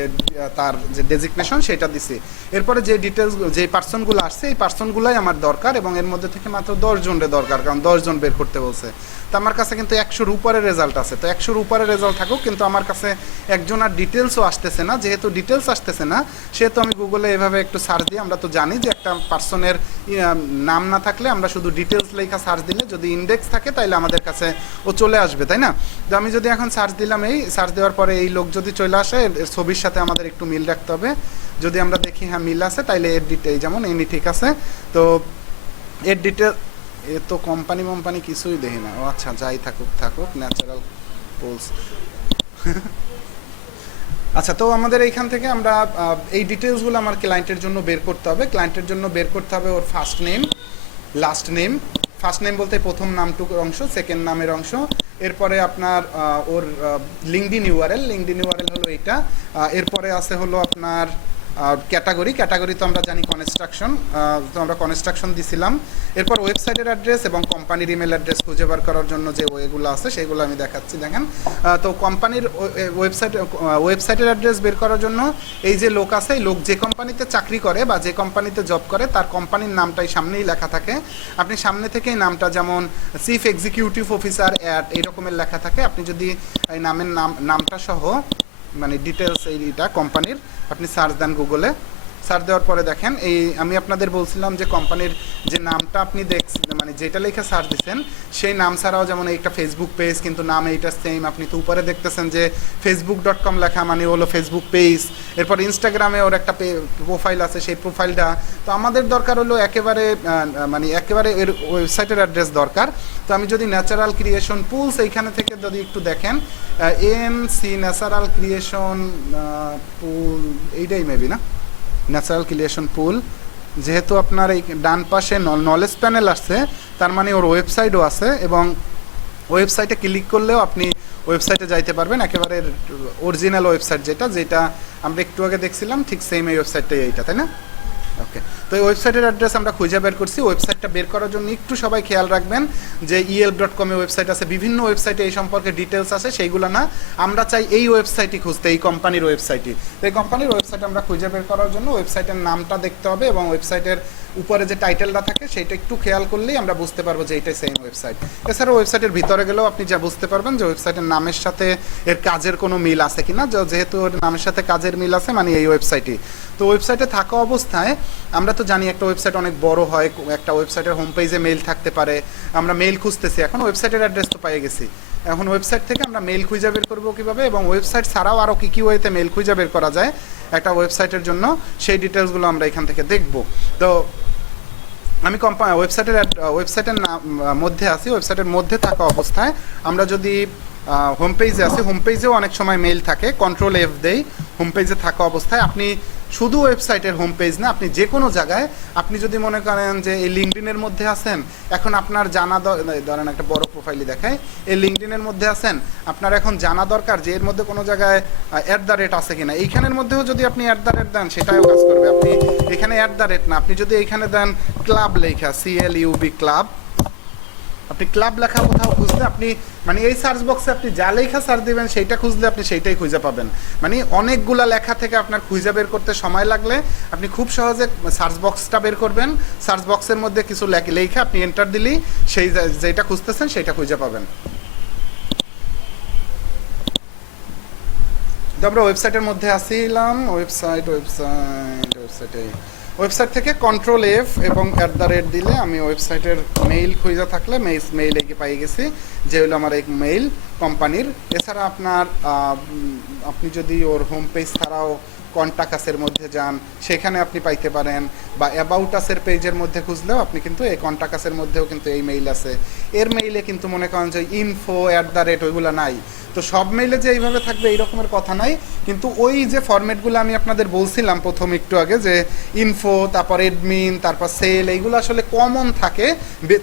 তার যে ডেজিগনেশন সেটা দিছি। এরপরে যে ডিটেলস যে পার্সনগুলো আসছে এই পার্সনগুলোই আমার দরকার এবং এর মধ্যে থেকে মাত্র 10 জনের দরকার, কারণ 10 জন বের করতে বলছে। তো আমার কাছে কিন্তু 100-র উপরে রেজাল্ট আছে, তো 100-র উপরে রেজাল্ট থাকুক, কিন্তু আমার কাছে একজন আর ডিটেলসও আসতেছে না। যেহেতু ডিটেলস আসতেছে না সেহেতু আমি গুগলে এভাবে একটু সার্চ দিই। আমরা তো জানি যে একটা পার্সনের নাম না থাকলে আমরা শুধু ডিটেলস লেখা সার্চ দিলে যদি ইন্ডেক্স থাকে তাহলে আমাদের কাছে ও চলে আসবে, তাই না? তো আমি যদি এখন সার্চ দিলাম, এই সার্চ দেওয়ার পরে এই লোক যদি চলে আসে, এর ছবির সাথে আমাদের একটু মিল রাখতে হবে। যদি আমরা দেখি হ্যাঁ মিল আছে তাইলে এর ডিটেল যেমন এনি ঠিক আছে। তো এর ডিটেল এ তো কোম্পানি কিছুই দেখি না। ও আচ্ছা, যাই থাকুক থাকুক, ন্যাচারাল পোলস। আচ্ছা তো আমাদের এইখান থেকে আমরা এই ডিটেলসগুলো আমার ক্লায়েন্টের জন্য বের করতে হবে। ক্লায়েন্টের জন্য বের করতে হবে ওর first name, last name. First name বলতে প্রথম নামটুকুর অংশ, সেকেন্ড নামের অংশ। এরপরে আপনার ওর লিঙ্কডইন ইউআরএল হলো এইটা। এরপরে আছে হলো আপনার ক্যাটাগরি তো আমরা জানি কনস্ট্রাকশন, তো আমরা কনস্ট্রাকশন দিছিলাম। এরপর ওয়েবসাইটের অ্যাড্রেস এবং কোম্পানির ইমেল অ্যাড্রেস খুঁজে বার করার জন্য যে ওয়েগুলো আছে সেগুলো আমি দেখাচ্ছি, দেখেন। তো কোম্পানির ওয়েবসাইটের অ্যাড্রেস বের করার জন্য এই যে লোক আছে, এই লোক যে কোম্পানিতে চাকরি করে বা যে কোম্পানিতে জব করে তার কোম্পানির নামটাই সামনেই লেখা থাকে। আপনি সামনে থেকেই নামটা, যেমন চিফ এক্সিকিউটিভ অফিসার অ্যাট এইরকমের লেখা থাকে। আপনি যদি এই নামটা সহ মানে ডিটেলস এইটা কোম্পানির আপনি সার্চ দেন গুগলে, সার্চ দেওয়ার পরে দেখেন এই আমি আপনাদের বলছিলাম যে কোম্পানির যে নামটা আপনি দেখছেন মানে যেটা লেখা সার্চ দিচ্ছেন সেই নাম ছাড়াও যেমন একটা ফেসবুক পেজ, কিন্তু নাম এইটা সেম। আপনি তো উপরে দেখতেছেন যে facebook.com লেখা, মানে হলো ফেসবুক পেজ। এরপর ইনস্টাগ্রামে ওর একটা প্রোফাইল আছে, সেই প্রোফাইলটা। তো আমাদের দরকার হলো একেবারে এর ওয়েবসাইটের অ্যাড্রেস দরকার। তো আমি যদি ন্যাচারাল ক্রিয়েশন পুলস এইখানে থেকে যদি একটু দেখেন, এনসি ন্যাচারাল ক্রিয়েশন পুল, এইটাই মেবি না, ন্যাচারাল ক্রিয়েশন পুল। যেহেতু আপনার এই ডান পাশে নলেজ প্যানেল আসছে, তার মানে ওর ওয়েবসাইটও আছে এবং ওয়েবসাইটে ক্লিক করলেও আপনি ওয়েবসাইটে যাইতে পারবেন, একেবারে অরিজিনাল ওয়েবসাইট যেটা আমরা একটু আগে দেখছিলাম, ঠিক সেম এই ওয়েবসাইটটাই এইটা, তাই না? ওকে, তো এই ওয়েবসাইটের অ্যাড্রেস আমরা খুঁজে বের করছি। ওয়েবসাইটটা বের করার জন্য একটু সবাই খেয়াল রাখবেন যে elb.com এ ওয়েবসাইট আছে, বিভিন্ন ওয়েবসাইটে এই সম্পর্কে ডিটেলস আছে, সেইগুলো না, আমরা চাই এই ওয়েবসাইটই খুঁজতে, এই কোম্পানির ওয়েবসাইটই। তো এই কোম্পানির ওয়েবসাইট আমরা খুঁজে বের করার জন্য ওয়েবসাইটের নামটা দেখতে হবে এবং ওয়েবসাইটের উপরে যে টাইটেলটা থাকে সেটা একটু খেয়াল করলেই আমরা বুঝতে পারবো যে এইটাই সেম ওয়েবসাইট। এছাড়া ওয়েবসাইটের ভিতরে গেলেও আপনি যা বুঝতে পারবেন যে ওয়েবসাইটের নামের সাথে এর কাজের কোনো মিল আছে কিনা। যেহেতু ওর নামের সাথে কাজের মিল আছে মানে এই ওয়েবসাইটই। তো ওয়েবসাইটে থাকা অবস্থায় আমরা তো জানি একটা ওয়েবসাইট অনেক বড় হয়, একটা ওয়েবসাইটের হোম পেজে মেইল থাকতে পারে। আমরা মেইল খুঁজতেছি, এখন ওয়েবসাইটের অ্যাড্রেস তো পেয়ে গেছি, এখন ওয়েবসাইট থেকে আমরা মেইল খুঁজে বের করবো কীভাবে এবং ওয়েবসাইট ছাড়াও আরও কী ওয়েতে মেইল খুঁজে বের করা যায় একটা ওয়েবসাইটের জন্য, সেই ডিটেলসগুলো আমরা এখান থেকে দেখব। তো আমি ওয়েবসাইটের মধ্যে আছি। ওয়েবসাইটের মধ্যে থাকা অবস্থায় আমরা যদি হোম পেজে আছে, হোম পেজেও অনেক সময় মেইল থাকে, কন্ট্রোল F দেই হোম পেজে থাকা অবস্থায়। আপনি শুধু ওয়েবসাইটের হোম পেজ না, আপনি যে কোনো জায়গায়, আপনি যদি মনে করেন যে এই লিঙ্কডিনের মধ্যে আছেন, এখন আপনার জানা ধরেন একটা বড় প্রোফাইলই দেখায়, এই লিঙ্কডিনের মধ্যে আছেন, আপনার এখন জানা দরকার যে এর মধ্যে কোনো জায়গায় @ আছে কিনা। এইখানের মধ্যেও যদি আপনি @ দেন সেটাও কাজ করবে। আপনি এখানে @ না, আপনি যদি এইখানে দেন ক্লাব লেখা, CLUB ক্লাব, আপনি ক্লাব লেখা কোথাও খুঁজলে আপনি মানে এই সার্চ বক্সে আপনি যা লেখা সার্চ দিবেন সেইটা খুঁজলে আপনি সেইটাই খুঁজে পাবেন। মানে অনেকগুলা লেখা থেকে আপনার খুঁজে বের করতে সময় লাগলে আপনি খুব সহজে সার্চ বক্সটা বের করবেন, সার্চ বক্সের মধ্যে কিছু লেখা আপনি এন্টার দিলেই সেই যেটা খুঁজতেছেন সেইটা খুঁজে পাবেন। তো আমরা ওয়েবসাইটের মধ্যে আসিলাম, ওয়েবসাইট থেকে কন্ট্রোল F এবং @ দিলে আমি ওয়েবসাইটের মেইল খুঁজে থাকলে মেইল এগিয়ে পাই গেছি, যে হলো আমার এক মেইল কোম্পানির। এছাড়া আপনার আপনি যদি ওর হোম পেজ ছাড়াও কন্টাক্ট আসের মধ্যে যান, সেখানে আপনি পাইতে পারেন, বা অ্যাবাউট আসের পেজের মধ্যে খুঁজলেও আপনি কিন্তু এই কন্টাক্ট আসের মধ্যেও কিন্তু এই মেইল আছে। এর মেইলে কিন্তু মনে করেন যে ইনফো @ ওইগুলো নাই। তো সব মেইলে যে এইভাবে থাকবে এই রকমের কথা নাই, কিন্তু ওই যে ফরম্যাটগুলো আমি আপনাদের বলছিলাম প্রথম একটু আগে, যে ইনফো, তারপর এডমিন, তারপর সেল, এইগুলো আসলে কমন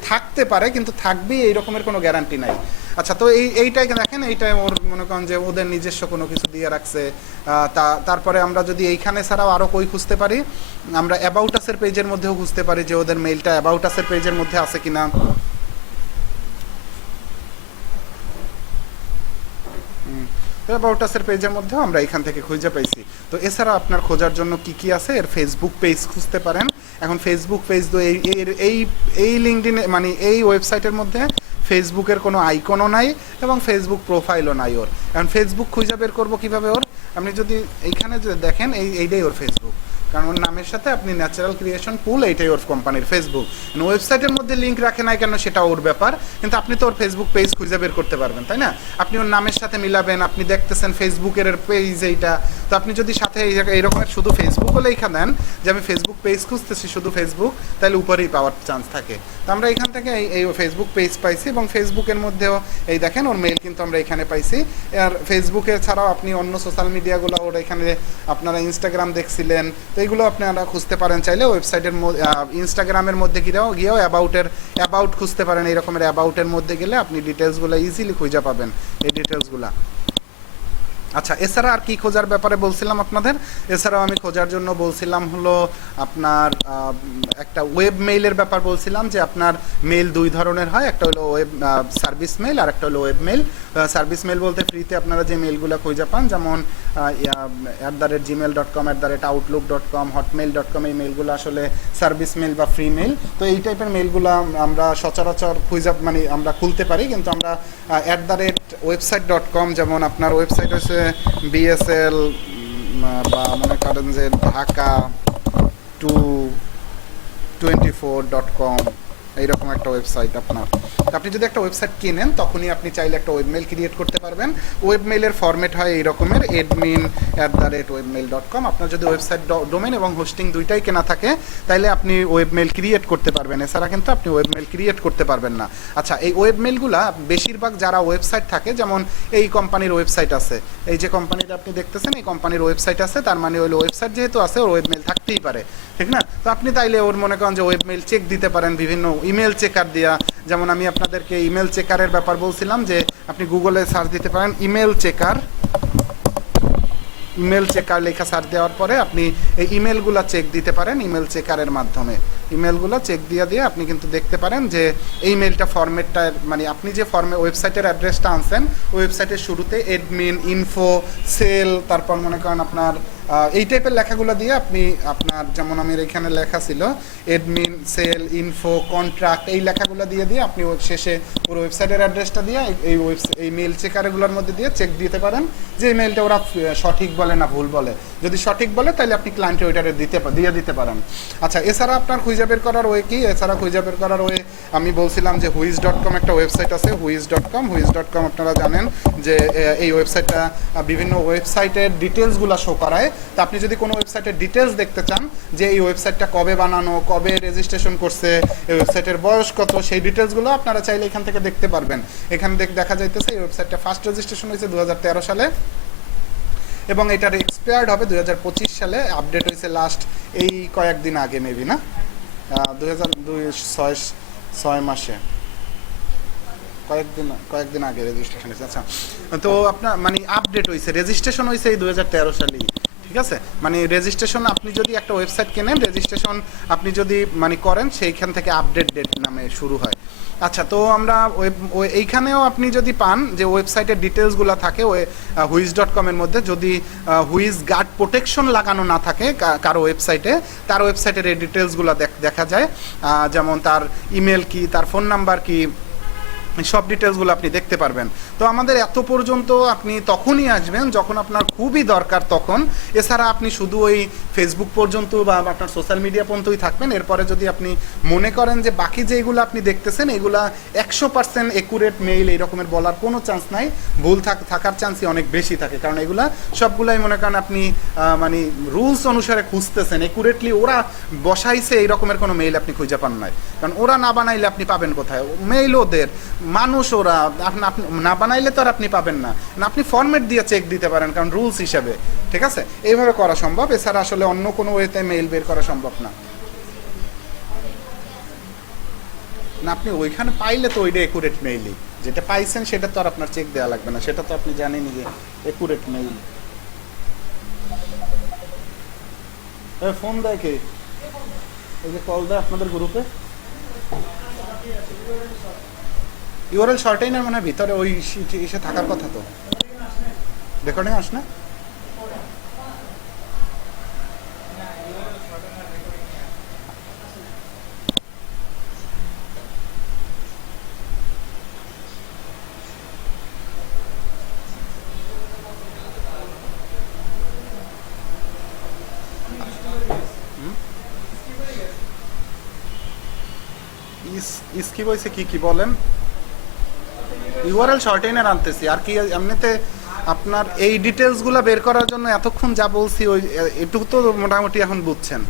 থাকতে পারে, কিন্তু থাকবেই এই রকমের কোনো গ্যারান্টি নাই। আচ্ছা, তো এইটাই দেখেন, এইটাই ওর মনে করেন যে ওদের নিজস্ব কোনো কিছু দিয়ে রাখছে। তারপরে আমরা যদি এইখানে ছাড়াও আরও কই খুঁজতে পারি, আমরা অ্যাবাউট আসের পেজের মধ্যেও খুঁজতে পারি যে ওদের মেইলটা অ্যাবাউট আসের পেজের মধ্যে আছে কিনা। তো অ্যাবাউট আসের পেজের মধ্যেও আমরা এখান থেকে খুঁজে পাইছি। তো এছাড়া আপনার খোঁজার জন্য কি কি আছে, এর ফেসবুক পেজ খুঁজতে পারেন। এখন ফেসবুক পেজ তো এই লিঙ্কডিনে মানে এই ওয়েবসাইটের মধ্যে ফেসবুকের কোনো আইকনও নাই এবং ফেসবুক প্রোফাইলও নাই ওর। এখন ফেসবুক খুঁজে বের করবো কীভাবে ওর, আপনি যদি এইখানে যে দেখেন এইটাই ওর ফেসবুক, কারণ ওর নামের সাথে আপনি ন্যাচারাল ক্রিয়েশন পুল, এইটাই ওর কোম্পানির ফেসবুক। ওয়েবসাইটের মধ্যে লিঙ্ক রাখে নাই কেন সেটা ওর ব্যাপার, কিন্তু আপনি তো ওর ফেসবুক পেজ খুঁজে বের করতে পারবেন, তাই না? আপনি ওর নামের সাথে মিলাবেন, আপনি দেখতেছেন ফেসবুকের পেজ এইটা, তো আপনি যদি সাথে এই রকমের শুধু ফেসবুকও লেখা দেন যে আমি ফেসবুক পেজ খুঁজতেছি শুধু ফেসবুক, তাহলে উপরেই পাওয়ার চান্স থাকে। তো আমরা এখান থেকে এই ফেসবুক পেজ পাইছি, এবং ফেসবুকের মধ্যেও এই দেখেন ওর মেইল কিন্তু আমরা এখানে পাইছি। আর ফেসবুকে ছাড়াও আপনি অন্য সোশ্যাল মিডিয়াগুলো ওর এখানে, আপনারা ইনস্টাগ্রাম দেখছিলেন, তো এইগুলো আপনারা খুঁজতে পারেন চাইলে ওয়েবসাইটের ইনস্টাগ্রামের মধ্যে গিয়েও অ্যাবাউট খুঁজতে পারেন। এই রকমের অ্যাবাউটের মধ্যে গেলে আপনি ডিটেলসগুলো ইজিলি খুঁজে পাবেন, এই ডিটেলসগুলো। আচ্ছা, এছাড়া আর কি খোঁজার ব্যাপারে বলছিলাম আপনাদের? এছাড়াও আমি খোঁজার জন্য বলছিলাম হলো আপনার একটা ওয়েব মেইলের ব্যাপার বলছিলাম, যে আপনার মেইল দুই ধরনের হয়, একটা হলো ওয়েব সার্ভিস মেইল আর একটা হলো ওয়েব মেইল। সার্ভিস মেইল বলতে ফ্রিতে আপনারা যে মেইলগুলো খুঁজে পান, যেমন @gmail.com, @outlook.com, hotmail.com, এই মেইলগুলো আসলে সার্ভিস মেইল বা ফ্রি মেইল। তো এই টাইপের মেইলগুলো আমরা সচরাচর মানে আমরা খুলতে পারি, কিন্তু আমরা @website.com, যেমন আপনার ওয়েবসাইট হচ্ছে BSL বা মনে করেন যে ঢাকা 224.com, এইরকম একটা ওয়েবসাইট আপনার। আপনি যদি একটা ওয়েবসাইট কিনেন তখনই আপনি চাইলে একটা ওয়েব মেইল ক্রিয়েট করতে পারবেন। ওয়েব মেইলের ফরম্যাট হয় এই রকমের, admin@webmail.com। আপনার যদি ওয়েবসাইট ডোমেন এবং হোস্টিং দুইটাই কেনা থাকে তাহলে আপনি ওয়েব মেইল ক্রিয়েট করতে পারবেন, এছাড়া কিন্তু আপনি ওয়েব মেইল ক্রিয়েট করতে পারবেন না। আচ্ছা, এই ওয়েব মেইলগুলা বেশিরভাগ যারা ওয়েবসাইট থাকে, যেমন এই কোম্পানির ওয়েবসাইট আছে, এই যে কোম্পানিটা আপনি দেখতেছেন এই কোম্পানির ওয়েবসাইট আছে, তার মানে ওই ওয়েবসাইট যেহেতু আছে ওর ওয়েব মেইল থাকতেই পারে, ঠিক না? তো আপনি তাইলে ওর মনে করেন যে ওয়েব মেইল চেক দিতে পারেন বিভিন্ন ইমেল চেকার দিয়া। যেমন আমি আপনাদেরকে ইমেল চেকারের ব্যাপার বলছিলাম, যে আপনি গুগলে সার্চ দিতে পারেন ইমেল চেকার লেখা সার্চ দেওয়ার পরে আপনি এই ইমেলগুলো চেক দিতে পারেন ইমেল চেকারের মাধ্যমে। ইমেলগুলো চেক দিয়ে আপনি কিন্তু দেখতে পারেন যে এই মেলটা ফরম্যাটটা, মানে আপনি যে ওয়েবসাইটের অ্যাড্রেসটা আনছেন, ওয়েবসাইটের শুরুতে এডমিন, ইনফো, সেল, তারপর মনে করেন আপনার এই টাইপের লেখাগুলো দিয়ে আপনি আপনার, যেমন আমি এখানে লেখা ছিল এডমিন, সেল, ইনফো, কন্ট্রাক্ট, এই লেখাগুলো দিয়ে আপনি শেষে পুরো ওয়েবসাইটের অ্যাড্রেসটা দিয়ে এই মেল চেকারগুলোর মধ্যে দিয়ে চেক দিতে পারেন যে এই মেলটা ওরা সঠিক বলে না ভুল বলে। যদি সঠিক বলে তাহলে আপনি ক্লায়েন্টের ওইটারে দিয়ে দিতে পারেন। আচ্ছা, এছাড়া আপনার খুঁজে খুঁজে বের করার ওয়ে কি? এছাড়া খুঁজে বের করার ওয়ে আমি বলছিলাম যে হুইজ.com একটা ওয়েবসাইট আছে, হুইজ.com আপনারা জানেন যে এই ওয়েবসাইটটা বিভিন্ন ওয়েবসাইটের ডিটেলসগুলো শো করায়। তো আপনি যদি কোনো ওয়েবসাইটের ডিটেলস দেখতে চান যে এই ওয়েবসাইটটা কবে বানানো, কবে রেজিস্ট্রেশন করছে, এই ওয়েবসাইটের বয়স কত, সেই ডিটেলসগুলো আপনারা চাইলে এখান থেকে দেখতে পারবেন। এখানে দেখা যাইতেছে এই ওয়েবসাইটটা ফার্স্ট রেজিস্ট্রেশন হয়েছে 2013 সালে এবং এটার এক্সপায়ার্ড হবে 2025 সালে। আপডেট হয়েছে লাস্ট এই কয়েকদিন আগে, মেবি না 2006 মাসে, কয়েকদিন আগে রেজিস্ট্রেশন হয়েছে। আচ্ছা, তো আপনার মানে আপডেট হয়েছে, রেজিস্ট্রেশন হয়েছে এই 2013 সালেই, ঠিক আছে। মানে রেজিস্ট্রেশন আপনি যদি একটা ওয়েবসাইট কেনেন, রেজিস্ট্রেশন আপনি যদি মানে করেন, সেইখান থেকে আপডেট ডেট নামে শুরু হয়। আচ্ছা, তো আমরা এইখানেও আপনি যদি পান যে ওয়েবসাইটের ডিটেলসগুলো থাকে হুইজ.com এর মধ্যে, যদি হুইজ গার্ড প্রোটেকশন লাগানো না থাকে কারো ওয়েবসাইটে, তার ওয়েবসাইটের এই ডিটেলসগুলো দেখা যায়, যেমন তার ইমেল কি, তার ফোন নাম্বার কি, সব ডিটেলসগুলো আপনি দেখতে পারবেন। তো আমাদের এত পর্যন্ত আপনি তখনই আসবেন যখন আপনার খুবই দরকার তখন। এছাড়া আপনি শুধু ওই ফেসবুক পর্যন্ত বা আপনার সোশ্যাল মিডিয়া পর্যন্তই থাকবেন। এরপরে যদি আপনি মনে করেন যে বাকি যেগুলো আপনি দেখতেছেন এগুলা 100% একুরেট মেইল এইরকমের বলার কোনো চান্স নাই, ভুল থাকার চান্সই অনেক বেশি থাকে, কারণ এগুলা সবগুলাই মনে করেন আপনি মানে রুলস অনুসারে খুঁজতেছেন, একুরেটলি ওরা বসাইছে এই রকমের কোনো মেইল আপনি খুঁজে পান নাই, কারণ ওরা না বানাইলে আপনি পাবেন কোথায়? মেইল ওদের, মানুষ ওরা, আপনি না বানাইলে তো আর আপনি পাবেন না। আপনি ফরম্যাট দিয়ে চেক দিতে পারেন, কারণ রুলস হিসাবে, ঠিক আছে, এইভাবে করা সম্ভব। এছাড়া আসলে অন্য কোনো ওয়েতে মেইল বের করা সম্ভব না। আপনি ওইখানে পাইলে তো ওইটা একুরেট মেইলই, যেটা পাইছেন সেটা তো আর আপনার চেক দেওয়া লাগবে না, সেটা তো আপনি জানেনই যে একুরেট মেইল। ফোন দেয় কে? ওই যে কল দেয় আপনাদের গ্রুপে, ইউআরএল শর্টেইনার মানে ভিতরে ওই এসে থাকার কথা, তো রেকর্ডিং আস না। স্কিপ হয়েছে কি বলেন? ইউআরএল শর্টেইনার আনতেছি আর কি। এমনিতে আপনার এই ডিটেলসগুলো বের করার জন্য এতক্ষণ যা বলছি ওই এটুকু তো মোটামুটি এখন বুঝছেন।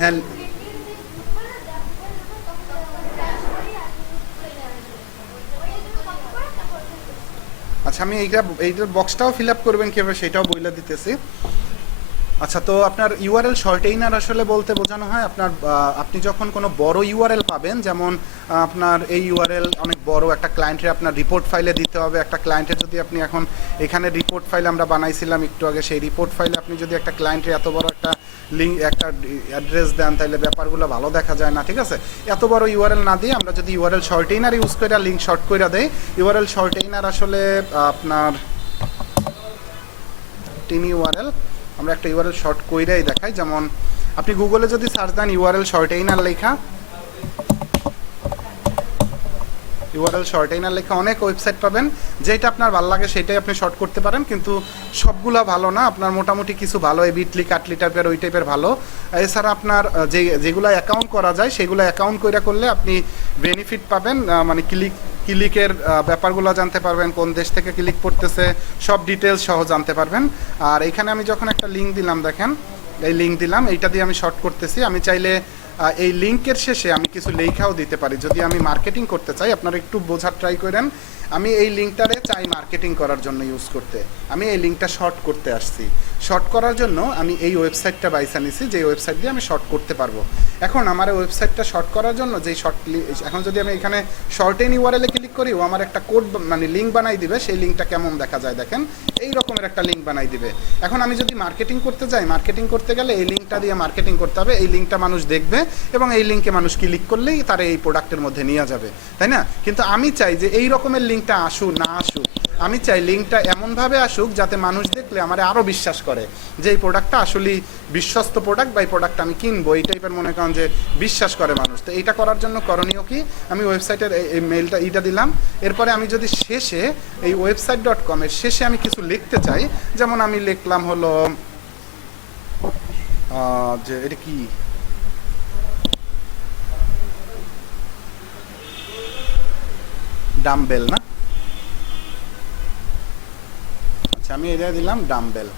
হ্যাঁ, আচ্ছা, আমি এইটার বক্সটাও ফিল আপ করবেন কীভাবে সেটাও বইলা দিতেছি। আচ্ছা, তো আপনার ইউআরএল শর্টেইনার আসলে বলতে বোঝানো হয় আপনার আপনি যখন কোনো বড় ইউআরএল পাবেন, যেমন আপনার এই ইউআরএল অনেক বড় একটা ক্লায়েন্টের আপনার রিপোর্ট ফাইলে দিতে হবে। একটা ক্লায়েন্টের যদি আপনি এখন এখানে রিপোর্ট ফাইল আমরা বানাইছিলাম একটু আগে, সেই রিপোর্ট ফাইলে আপনি যদি একটা ক্লায়েন্টের এত বড় একটা লিঙ্ক, একটা অ্যাড্রেস দেন, তাহলে ব্যাপারগুলো ভালো দেখা যায় না, ঠিক আছে। এত বড় ইউআরএল না দিয়ে আমরা যদি ইউআরএল শর্টেইনার ইউজ করে লিঙ্ক শর্ট করে দেই, ইউআরএল শর্টেইনার আসলে আপনার টিন ইউআরএল, আমরা একটা ইউআরএল শর্ট কইরাই দেখাই। যেমন আপনি গুগলে যদি সার্চ দেন ইউআরএল শর্টেইনার লেখা, ইউআরএল শর্টেইনার লেখা অনেক ওয়েবসাইট পাবেন, যেটা আপনার ভালো লাগে সেটাই আপনি শর্ট করতে পারেন, কিন্তু সবগুলা ভালো না। আপনার মোটামুটি কিছু ভালো, এই বিটলি কাটলি টাইপের ওই টাইপের ভালো। এছাড়া আপনার যেগুলো অ্যাকাউন্ট করা যায় সেগুলো অ্যাকাউন্ট করলে আপনি বেনিফিট পাবেন, মানে ক্লিকের ব্যাপারগুলো জানতে পারবেন, কোন দেশ থেকে ক্লিক করতেছে সব ডিটেলস সহ জানতে পারবেন। আর এখানে আমি যখন একটা লিঙ্ক দিলাম, দেখেন এই লিঙ্ক দিলাম, এইটা দিয়ে আমি শর্ট করতেছি। আমি চাইলে এই লিঙ্কের শেষে আমি কিছু লেখাও দিতে পারি যদি আমি মার্কেটিং করতে চাই। আপনারা একটু বোঝার ট্রাই করেন। আমি এই লিঙ্কটারে চাই মার্কেটিং করার জন্য ইউজ করতে, আমি এই লিঙ্কটা শর্ট করতে আসছি। শর্ট করার জন্য আমি এই ওয়েবসাইটটা বাইসা নিছি, যে ওয়েবসাইট দিয়ে আমি শর্ট করতে পারবো। এখন আমার ওয়েবসাইটটা শর্ট করার জন্য যেই এখন যদি আমি এখানে শর্টেন ইউআরএল এ ক্লিক করি, ও আমার একটা কোড মানে লিঙ্ক বানাই দিবে। সেই লিঙ্কটা কেমন দেখা যায় দেখেন, এই রকমের একটা লিঙ্ক বানাই দিবে। এখন আমি যদি মার্কেটিং করতে যাই, মার্কেটিং করতে গেলে এই লিঙ্কটা দিয়ে মার্কেটিং করতে হবে। এই লিঙ্কটা মানুষ দেখবে এবং এই লিঙ্কে মানুষ ক্লিক করলেই তারা এই প্রোডাক্টের মধ্যে নিয়ে যাবে, তাই না? কিন্তু আমি চাই যে এই রকমের লিঙ্কটা আসুক না আসুক, আমি চাই লিঙ্কটা এমনভাবে আসুক যাতে মানুষ দেখলে আমার আরও বিশ্বাস করে যে এই প্রোডাক্টটা আসলেই বিশ্বস্ত প্রোডাক্ট বা এই প্রোডাক্ট আমি কিনবো, এই টাইপের মনে করেন যে বিশ্বাস করে মানুষ। তো এইটা করার জন্য করণীয় কি, আমি ওয়েবসাইটের এই মেইলটা এইটা দিলাম। এরপরে আমি যদি শেষে এই website.com-এর শেষে আমি কিছু লিখতে চাই, যেমন আমি লিখলাম হলো যে এটা কি, ডাম্বেল না, আচ্ছা আমি এটা দিলাম ডাম্বেল।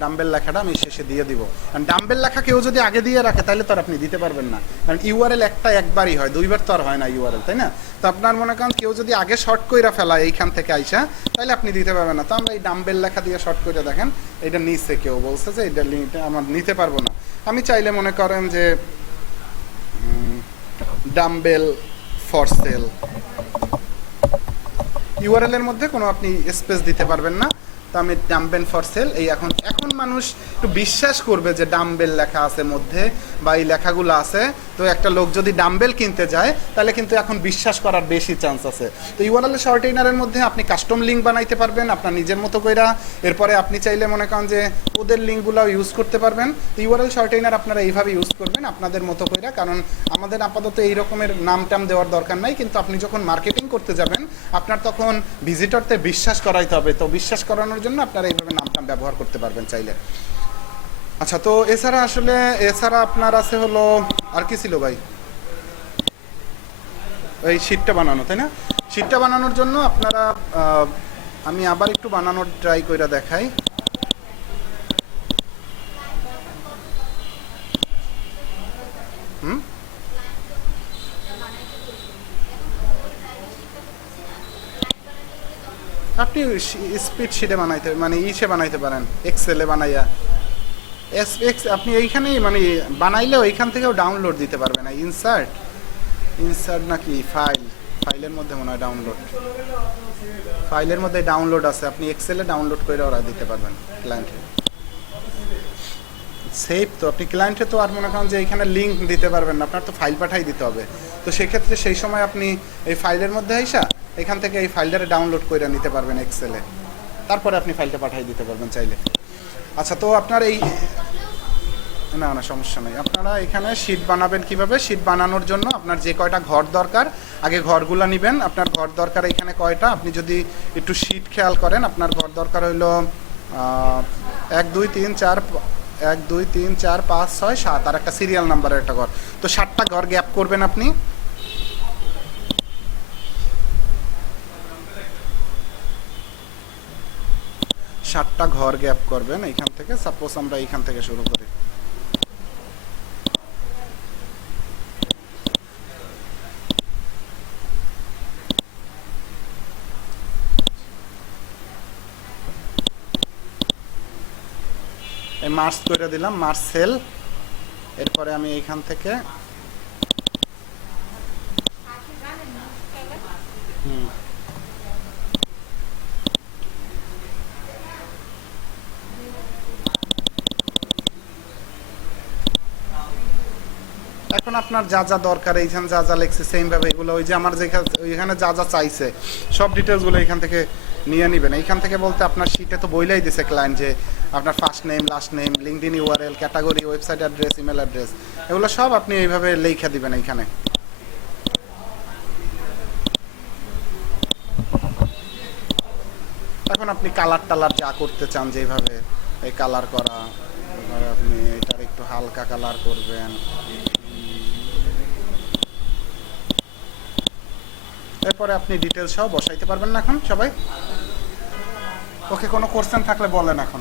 ডাম্বেল লেখাটা আমি শেষে দিয়ে দিব। কারণ ডাম্বেল লেখা কেউ যদি আগে দিয়ে রাখে তাহলে তো আর আপনি দিতে পারবেন না, কারণ ইউআরএল একবারই হয়, দুইবার তো আর হয় না ইউআরএল, তাই না? তো আপনার মনে করেন কেউ যদি আগে শর্ট কইরা ফেলা এইখান থেকে আইসা, তাহলে আপনি দিতে পারবেন না। তো আমরা এই ডাম্বেল লেখা দিয়ে শর্ট করে দেখেন, এটা নিচে কেউ বলছে যে এটা লিঙ্কটা আমার নিতে পারবো না। আমি চাইলে মনে করেন যে ডাম্বেল ফর সেল, ইউআরএল এর মধ্যে কোনো আপনি স্পেস দিতে পারবেন না। তো আমি ডাম্বেল ফর সেল এই এখন মানুষ একটু বিশ্বাস করবে যে ডাম্বেল লেখা আছে মধ্যে বা এই লেখাগুলো আছে। তো একটা লোক যদি ডাম্বেল কিনতে যায় তাহলে কিন্তু এখন বিশ্বাস করার বেশি চান্স আছে। তো ইউআরএল শর্টেইনারের মধ্যে আপনি কাস্টম লিঙ্ক বানাইতে পারবেন আপনার নিজের মতো কইরা। এরপরে আপনি চাইলে মনে করেন যে ওদের লিঙ্কগুলো ইউজ করতে পারবেন। তো ইউআরএল শর্টেইনার আপনারা এইভাবে ইউজ করবেন আপনাদের মতো কইরা, কারণ আমাদের আপাতত এই রকমের নাম টাম দেওয়ার দরকার নাই। কিন্তু আপনি যখন মার্কেটিং করতে যাবেন আপনার তখন ভিজিটরতে বিশ্বাস করাইতে হবে। তো বিশ্বাস করানোর জন্য আপনারা এইভাবে নামটা ব্যবহার করতে পারবেন চাইলে। আচ্ছা, তো এছাড়া আপনার আছে হলো আর কি ছিল ভাই, এই শীটটা বানানো, তাই না? শীটটা বানানোর জন্য আপনারা আমি আবার একটু বানানোর ট্রাই করে দেখাই। আপনি স্পিড শিটে বানাইতে মানে ইসে বানাইতে পারেন, এক্সেলে বানাইয়া আপনি এইখানেই মানে বানাইলে ওইখান থেকেও ডাউনলোড দিতে পারবেন। ইনসার্ট নাকি ফাইলের মধ্যে মনে হয় ডাউনলোড, ফাইলের মধ্যে ডাউনলোড আছে, আপনি এক্সেলে ডাউনলোড করে ওরা দিতে পারবেন ক্লায়েন্টে। সেভ তো আপনি ক্লায়েন্টে তো আর মনে করেন যে এইখানে লিঙ্ক দিতে পারবেন না, আপনার তো ফাইল পাঠাই দিতে হবে। তো সেক্ষেত্রে সেই সময় আপনি এই ফাইলের মধ্যে আইসা এখান থেকে এই ফাইলটারে ডাউনলোড করে নিতে পারবেন এক্সেলে, তারপরে আপনি ফাইলটা পাঠিয়ে দিতে পারবেন চাইলে। আচ্ছা, তো আপনার এই না সমস্যা নেই। আপনারা এখানে শীট বানাবেন কিভাবে, শীট বানানোর জন্য আপনার যে কয়টা ঘর দরকার আগে ঘরগুলো নেবেন। আপনার ঘর দরকার এখানে কয়টা, আপনি যদি একটু শীট খেয়াল করেন আপনার ঘর দরকার হইলো 1 2 3 4 1 2 3 4 5 6 7 আর একটা সিরিয়াল নাম্বারের একটা ঘর। তো 7টা ঘর গ্যাপ করবেন আপনি। সাতটা ঘর গ্যাপ করবেন এইখান থেকে। সাপোজ আমরা এইখান থেকে শুরু করি। এই মার্চ করে দিলাম, মার্চ সেল। এরপরে আমি এইখান থেকে এখন আপনার যা যা দরকার এইখানে যা যা লিখছে সেম ভাবে এগুলো ওই যে আমার ওইখানে যা যা চাইছে সব ডিটেলসগুলো এখান থেকে নিয়ে নেবেন। এইখান থেকে বলতে আপনার শীটে তো বইলাই দিছে ক্লায়েন্ট যে আপনার first name, last name, LinkedIn URL, category, website address, email address, এগুলো সব আপনি এইভাবে লেখা দিবেন এইখানে। এখন আপনি কালার টালার যা করতে চান যেভাবে এই কালার করা, আপনি এটার একটু হালকা কালার করবেন। এরপরে আপনি ডিটেলস সহ বসাইতে পারবেন না এখন সবাই। ওকে, কোনো কোশ্চেন থাকলে বলেন এখন।